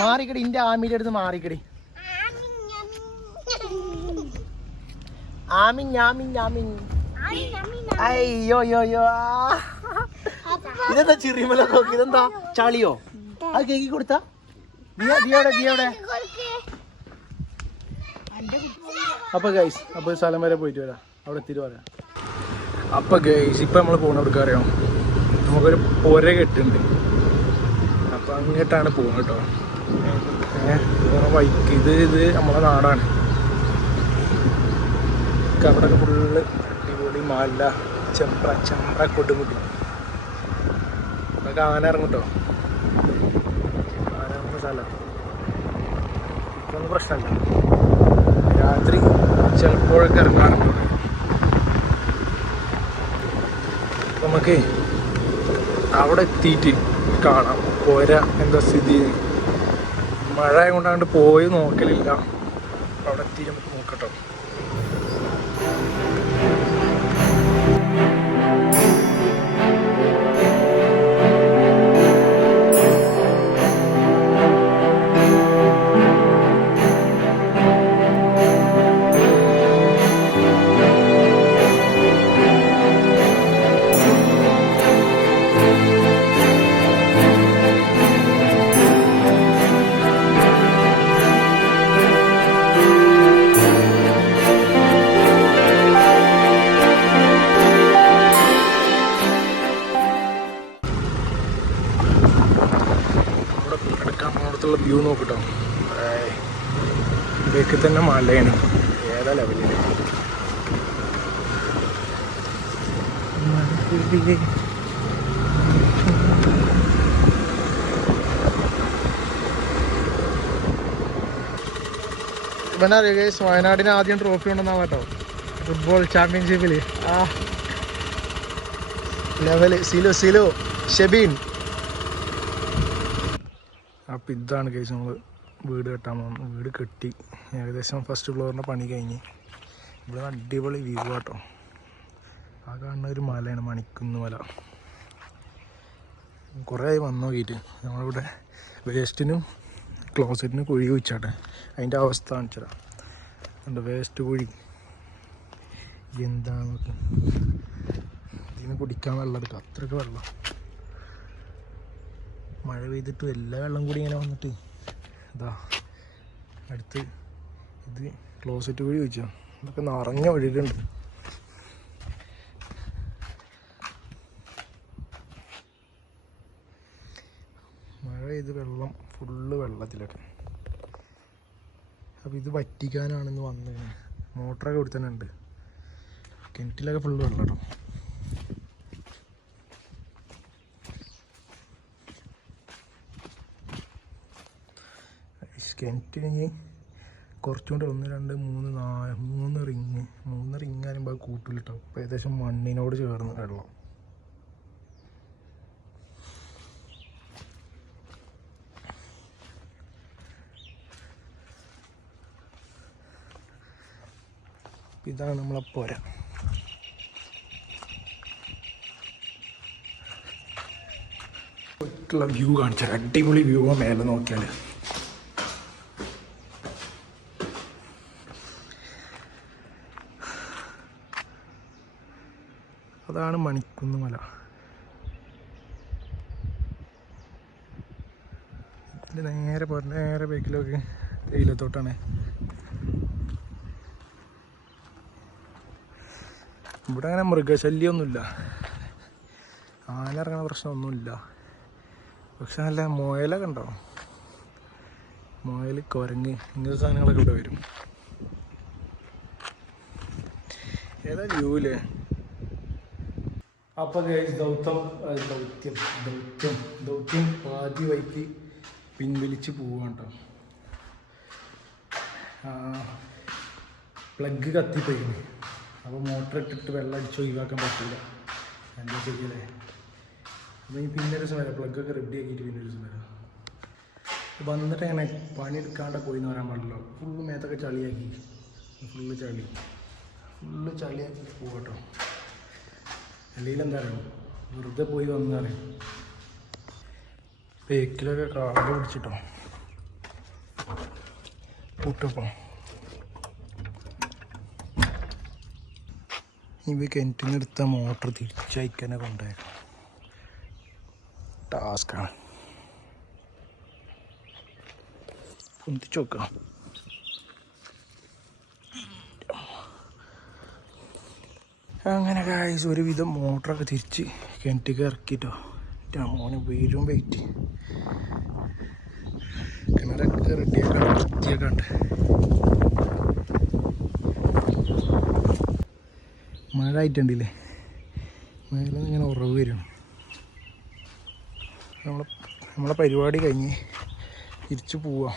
മാറിക്കടി ഇന്റെ ആമിയുടെ അടുത്ത് മാറിക്കടി. ആമിൻ ഞാമിൻ ഞാമിൻ. അയ്യോ. ഇതെന്താ ചിറിമല നോക്കി? ഇതെന്താ ചളിയോ? അത് കേക്കി കൊടുത്ത? ദിയ ദിയോടെ ദിയോടെ അപ്പൊ ഗൈസ് അപ്പൊ സ്ഥലം വരെ പോയിട്ട് വരാം. അവിടെ എത്തിയിട്ട് വരാം അപ്പൊ ഗൈസ് ഇപ്പൊ നമ്മൾ പോണ എവിടെ അറിയാം. നമുക്കൊരു പുര കെട്ടുണ്ട്. അപ്പൊ അങ്ങോട്ടാണ് പോകുന്നത് കേട്ടോ. പോണ ഇത് ഇത് നമ്മളെ നാടാണ്. അവിടെ ഫുള്ള് അടിപൊളി മാല ചെമ്പ്ര ചെമ്പ്ര കൊടുമുടി. അതൊക്കെ ആന ഇറങ്ങും കേട്ടോ ആന ഇറങ്ങുന്ന സ്ഥലം. ഇപ്പൊ ഒന്നും പ്രശ്നമില്ല രാത്രി ചിലപ്പോഴൊക്കെ ഇറങ്ങാറുണ്ട് നമുക്ക് അവിടെ എത്തിയിട്ട് കാണാം. പോരാ എന്താ സ്ഥിതി? മഴ കൊണ്ടാണ്ട് പോയി നോക്കലില്ല. അവിടെ എത്തിയിട്ട് നമുക്ക് നോക്കട്ടോ. പോകത്തുള്ള വ്യൂ നോക്കിട്ടോ. ഇവയ്ക്ക് തന്നെ മലയാണ്. ഏതാ ലെവലിൽ ഇവനറിയോ വയനാടിന് ആദ്യം ട്രോഫി ഉണ്ടെന്നാ കേട്ടോ. ഫുട്ബോൾ ചാമ്പ്യൻഷിപ്പിൽ ആ. ലെവൽ സിലു സിലു ഷെബീൻ. അപ്പം ഇതാണ് കേസ് നമ്മൾ വീട് കെട്ടാൻ പോകുന്നത്. വീട് കെട്ടി. ഏകദേശം ഫസ്റ്റ് ഫ്ലോറിന്റെ പണി കഴിഞ്ഞ്. ഇവിടെ അടിപൊളി വ്യൂ ആട്ടോ. ആ കാണുന്ന ഒരു മലയാണ് മണിക്കുന്ന് മല. കുറേ ആയി വന്നു നോക്കിയിട്ട് നമ്മളിവിടെ വേസ്റ്റിനും ക്ലോസറ്റിനും കുഴി വെച്ചാട്ടെ അതിന്റെ അവസ്ഥ കാണിച്ചതാ ഉണ്ട് വേസ്റ്റ് കുഴി. എന്താണ് ഇതിന് കുടിക്കാൻ വെള്ളം എടുക്കാം. അത്രയ്ക്ക് വെള്ളം. മഴ പെയ്തിട്ടും എല്ലാ വെള്ളം കൂടി ഇങ്ങനെ വന്നിട്ട് ഇതാ അടുത്ത് ഇത് ക്ലോസറ്റ് വഴി വെച്ചോ. ഇതൊക്കെ നിറഞ്ഞ വഴിയിലുണ്ട്. മഴ പെയ്ത് വെള്ളം ഫുള്ള് വെള്ളത്തിലൊക്കെ അപ്പോൾ ഇത് വറ്റിക്കാനാണെന്ന് വന്നത് മോട്ടറൊക്കെ ഇവിടെ ഉണ്ട്. കിണറ്റിലൊക്കെ ഫുള്ള് വെള്ളം കേട്ടോ കിണറ്റിന് കുറച്ചുകൂടെ ഒന്ന് രണ്ട് മൂന്ന് നാല് മൂന്ന് റിങ്. മൂന്ന് റിങ് ആകുമ്പോൾ അത് കേട്ടോ അപ്പോൾ ഏകദേശം മണ്ണിനോട് ചേർന്ന് വെള്ളം. ഇതാണ് നമ്മളെ പോര. വ്യൂ കാണിച്ചാൽ അടിപൊളി വ്യൂ മേലെ നോക്കിയാൽ അതാണ് മണിക്കുന്ന് മല. ഇതിൽ നേരെ പോ നേരെ ബേക്കിലൊക്കെ തേയിലത്തോട്ടാണ്. ഇവിടെ അങ്ങനെ മൃഗശല്യമൊന്നുമില്ല ആന ഇറങ്ങണ പ്രശ്നമൊന്നുമില്ല. പക്ഷെ നല്ല മുയലൊക്കെ ഉണ്ടാവും മുയൽ കുരങ്ങ് ഇങ്ങനത്തെ സാധനങ്ങളൊക്കെ ഇവിടെ വരും. ഏതാ ജൂലേ ഗൈസ് ദൗത്യം ദൗത്യം ദൗത്യം ദൗത്യം ആദ്യ വൈക്ക് പിൻവലിച്ച് പോവാണ് കേട്ടോ പ്ലഗ് കത്തിപ്പോയിന്. അപ്പോൾ മോട്ടർ ഇട്ടിട്ട് വെള്ളം അടിച്ച് ഒഴിവാക്കാൻ പറ്റില്ല എന്താ ശരിയല്ലേ അപ്പോൾ ഈ പിന്നെ ഒരു ദിവസം വരാം പ്ലഗൊക്കെ റെഡി ആക്കിയിട്ട് പിന്നെ ഒരു ദിവസം വരാം വന്നിട്ട് അങ്ങനെ പണിയെടുക്കാണ്ട് പോയി എന്ന് പറയാൻ പാടില്ല. ഫുള്ള് മേത്തൊക്കെ ചളിയാക്കി. ഫുള്ള് ചളി. ഫുള്ള് ചളിയാക്കി പോകട്ടോ അല്ലെങ്കിൽ എന്താ പറയുക വെറുതെ പോയി വന്നറിയും ബേക്കിലൊക്കെ കാട് പിടിച്ചിട്ടോ. പൂട്ടപ്പോ ഇവ കിണറ്റിന് എടുത്ത മോട്ടർ തിരിച്ചയക്കാനെ കൊണ്ടുപോയേക്കാം ടാസ്ക്കാണ്. ചോക്കാം അങ്ങനെ കായസ് ഒരുവിധം മോട്ടറൊക്കെ തിരിച്ച് കിണറ്റിക്ക് ഇറക്കിട്ടോ. എന്റെ മോന് വീഴും വെയിറ്റ് കിണറൊക്കെ റെഡിയാക്കാൻ വൃത്തിയൊക്കെ ഉണ്ട് മഴ ആയിട്ടുണ്ടല്ലേ? മഴ ഇങ്ങനെ ഉറവ് വരും. നമ്മളെ നമ്മളെ പരിപാടി കഴിഞ്ഞ് തിരിച്ചു പോവാം.